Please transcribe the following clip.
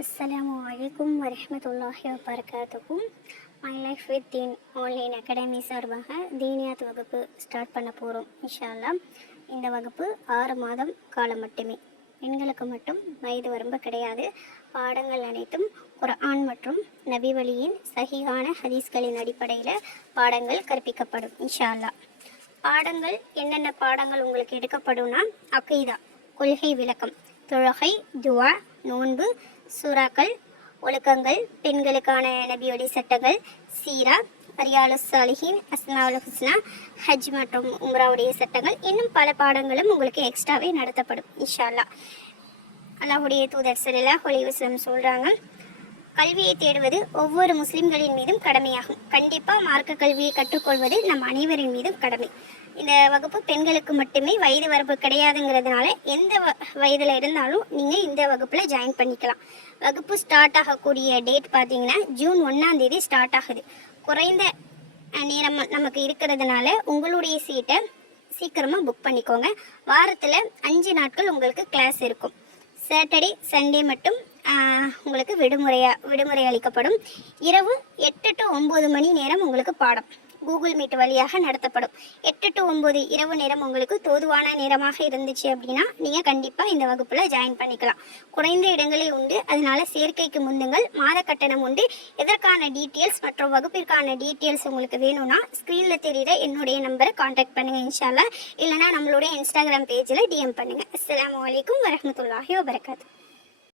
அஸ்ஸலாமுஅலைக்கும் வரஹ்மத்துல்லாஹி வபரகாத்துஹும். My life with Deen online academy சார்பாக தீனியாத் வகுப்பு ஸ்டார்ட் பண்ண போகிறோம் இன்ஷா அல்லாஹ். இந்த வகுப்பு 6 மாதம் காலம் மட்டுமே. பெண்களுக்கு மட்டும் வயது வரம்பு கிடையாது. பாடங்கள் அனைத்தும் குர்ஆன் மற்றும் நபி வழியின் சஹீஹான ஹதீஸ்களின் அடிப்படையில் பாடங்கள் கற்பிக்கப்படும் இன்ஷா அல்லாஹ். பாடங்கள் என்னென்ன பாடங்கள் உங்களுக்கு எடுக்கப்படும்னா, அகீதா கொள்கை விளக்கம், தொழுகை, துவா, நோன்பு, சூறாக்கள், ஒழுக்கங்கள், பெண்களுக்கான நபியோடி சட்டங்கள், சீரா, ரியாலு சாலிஹின், அஸ்மாவுல் ஹுஸ்னா, ஹஜ் மற்றும் உம்ராவுடைய சட்டங்கள், இன்னும் பல பாடங்களும் உங்களுக்கு எக்ஸ்ட்ராவே நடத்தப்படும் இன்ஷா அல்லாஹ். அல்லாஹ்வுடைய தூதர் ஸல்லல்லாஹு அலைஹி வஸல்லம் சொல்கிறாங்க, கல்வியை தேடுவது ஒவ்வொரு முஸ்லிம்களின் மீதும் கடமையாகும். கண்டிப்பாக மார்க்க கல்வியை கற்றுக்கொள்வது நம் அனைவரின் மீதும் கடமை. இந்த வகுப்பு பெண்களுக்கு மட்டுமே, வயது வரம்பு கிடையாதுங்கிறதுனால எந்த வயதில் இருந்தாலும் நீங்கள் இந்த வகுப்பில் ஜாயின் பண்ணிக்கலாம். வகுப்பு ஸ்டார்ட் ஆகக்கூடிய டேட் பார்த்தீங்கன்னா ஜூன் 1 ஸ்டார்ட் ஆகுது. குறைந்த நேரம் நமக்கு இருக்கிறதுனால உங்களுடைய சீட்டை சீக்கிரமாக புக் பண்ணிக்கோங்க. வாரத்தில் 5 நாட்கள் உங்களுக்கு கிளாஸ் இருக்கும். சாட்டர்டே சண்டே மட்டும் உங்களுக்கு விடுமுறை அளிக்கப்படும். இரவு 8 to 9 மணி நேரம் உங்களுக்கு பாடம் கூகுள் மீட் வழியாக நடத்தப்படும். 8 to 9 இரவு நேரம் உங்களுக்கு தோதுவான நேரமாக இருந்துச்சு அப்படின்னா நீங்கள் கண்டிப்பாக இந்த வகுப்பில் ஜாயின் பண்ணிக்கலாம். குறைந்த இடங்களே உண்டு, அதனால சேர்க்கைக்கு முந்துங்கள். மாத கட்டணம் உண்டு. இதற்கான டீட்டெயில்ஸ் மற்றும் வகுப்பிற்கான டீட்டெயில்ஸ் உங்களுக்கு வேணும்னா ஸ்க்ரீனில் தெரிகிற என்னுடைய நம்பரை காண்டாக்ட் பண்ணுங்கள் இன்ஷா அல்லாஹ். இல்லைனா நம்மளுடைய இன்ஸ்டாகிராம் பேஜில் டிஎம் பண்ணுங்கள். அஸ்ஸலாமு அலைக்கும் வரஹ்மத்துல்லாஹி வபரகாத்துஹு.